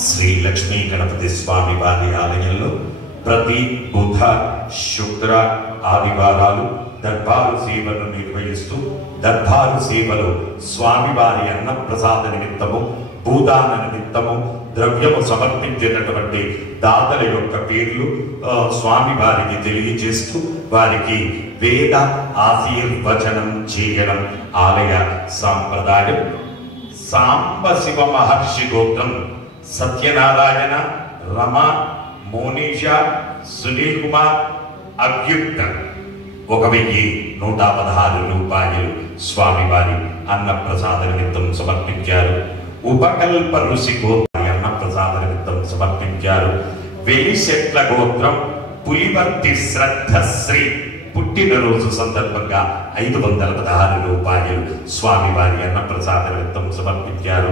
శ్రీ లక్ష్మీ గణపతి స్వామి వారి ఆలయంలో ప్రతి బుధ, శుక్ర, ఆదివారాలు దర్బారు సేవలు నిర్వహిస్తూ దర్బారు సేవలు స్వామివారి అన్నప్రసాద నిమిత్తము, భూదాన నిమిత్తము ద్రవ్యము సమర్పించేటటువంటి దాతల యొక్క పేర్లు స్వామివారికి తెలియజేస్తూ వారికి వేద ఆశీర్వచనం చేయడం ఆలయ సాంప్రదాయం. సాంబ శివ మహర్షి గోత్రం సత్యనారాయణ, రమ, మోనీష, సునీల్ కుమార్, అభ్యుక్త 1116 రూపాయలు స్వామివారి అన్నప్రసాద నిమిత్తం సమర్పించారు. ఉపకల్ప ఋషి గోత్రం అన్నప్రసాద నిమిత్తం సమర్పించారు. వెలిశెట్ల గోత్రం పులివర్తి శ్రద్ధశ్రీ పుట్టినరోజు సందర్భంగా 516 రూపాయలు స్వామివారి అన్నప్రసాద నిమిత్తం సమర్పించారు.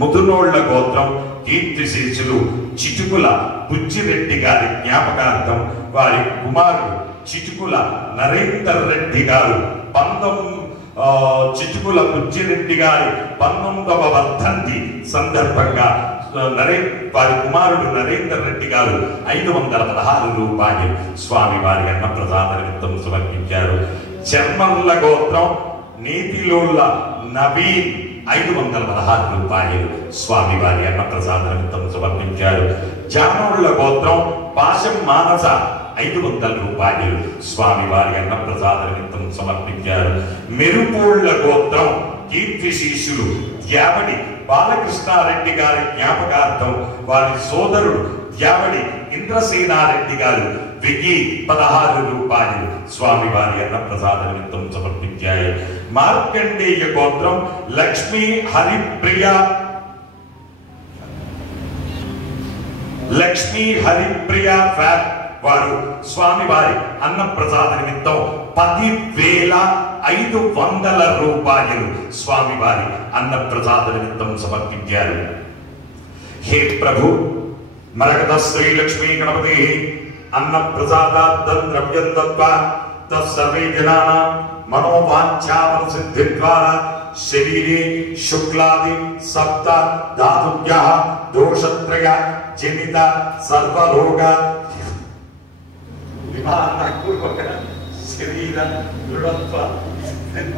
ముదునోళ్ల గోత్రం కీర్తిశేషులు చిటుకుల బుచ్చిరెడ్డి గారి జ్ఞాపకార్థం వారి కుమారుడు చిటుకుల నరేందర్ రెడ్డి గారు చిటుకుల బుచ్చిరెడ్డి గారి 19వ వర్ధంతి సందర్భంగా వారి కుమారుడు నరేందర్ రెడ్డి గారు 516 రూపాయలు స్వామివారి అన్నప్రసాద నిమిత్తం సమర్పించారు. చర్మల్ల గోత్రం నీతిలోళ్ళ నవీన్ 516 రూపాయలు స్వామివారి అన్నప్రసాద నిమిత్తం సమర్పించారు. జానోళ్ల గోత్రం పాశం మానస 500 రూపాయలు స్వామివారి అన్నప్రసాద నిమిత్తం సమర్పించారు. మెరుపోళ్ల గోత్రం కీర్తిశేషులు ద్యావడి బాలకృష్ణారెడ్డి గారి జ్ఞాపకార్థం వారి సోదరుడు ద్యావడి ఇంద్రసేనారెడ్డి గారు 1016 రూపాయలు స్వామివారి అన్నప్రసాద నిమిత్తం సమర్పించారు. మార్కండేయ గోత్రం లక్ష్మీ హరిప్రియ వారు స్వామివారి అన్నప్రసాద నిమిత్తం 10,500 రూపాయలు స్వామివారి అన్నప్రసాద నిమిత్తం సమర్పించారు. హే ప్రభు, మరకత శ్రీ లక్ష్మీ గణపతి అన్నప్రసాదార్థం ద్రవ్యం దత్వా తస్సర్వే జనానాం మనోవాంఛాఫలసిద్ధి ద్వారా శరీరే శుక్లాది సప్త ధాతుభ్యః దోషత్రయ జనిత సర్వరోగ విమానపూర్వక శరీర దృఢత్వ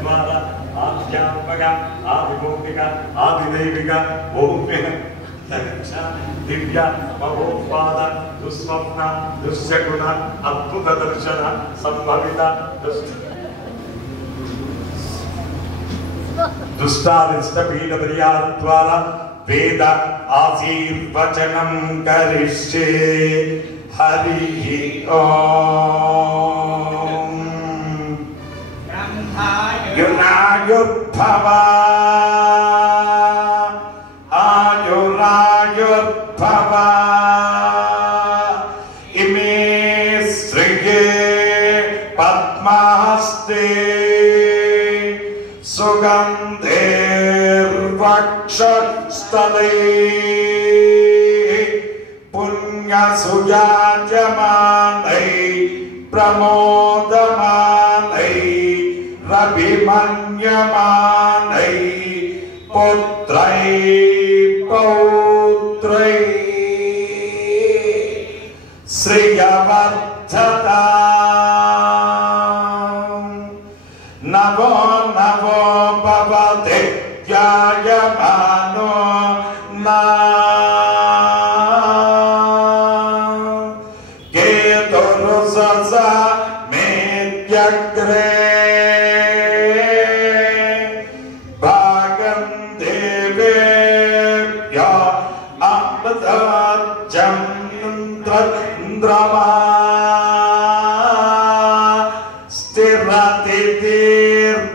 ద్వారా ఆధ్యాత్మిక, ఆదిభౌతిక, ఆదిదైవిక దివ్య మహోత్పాద దుస్వప్న దుశ్శకున అద్భుత దర్శన సంభవిత దుష్టారిష్ట పీడ పరిహార ద్వారా వేద ఆశీర్వచనం కరిష్యే. హరి ఓం. యునాయుర్భవ ఆయురాయుర్భవ ఇమే శ్రియే పద్మహస్తే సుగంధేర్వక్షస్థలే పుణ్యసుయాజమానై ప్రమోదమానై రభిమన్యమానై పుత్రై పౌత్రై శ్రియవర్ధతా. నవో నవో భవతే ధ్యాయమానో నా కేతురుసస మేద్యగ్రే భాగం దేవేభ్య అమృతజం ఇంద్రమా స్థిరతి దీర్ఘమాయుః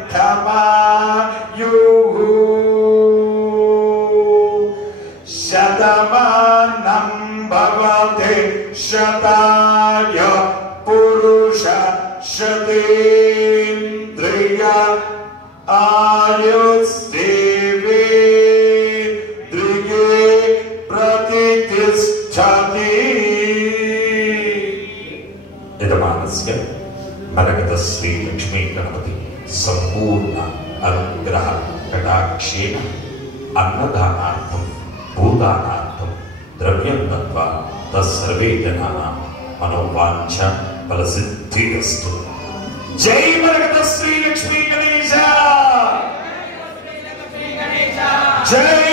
శతమానం భవతి శతాయ పురుష శతేంద్రియ ఆయుస్సేవేంద్రియే ప్రతిష్ఠతి. యజమానస్య మరకత శ్రీ లక్ష్మీ గణపతి సంపూర్ణ అనుగ్రహ కటాక్షేణ అన్నదానార్థం, భూదానార్థం, ద్రవ్యం దత్వా తత్సర్వే జనానాం మనోవాంఛ ఫలసిద్ధిరస్తు. జై మరకత శ్రీ లక్ష్మీ గణేశ. జై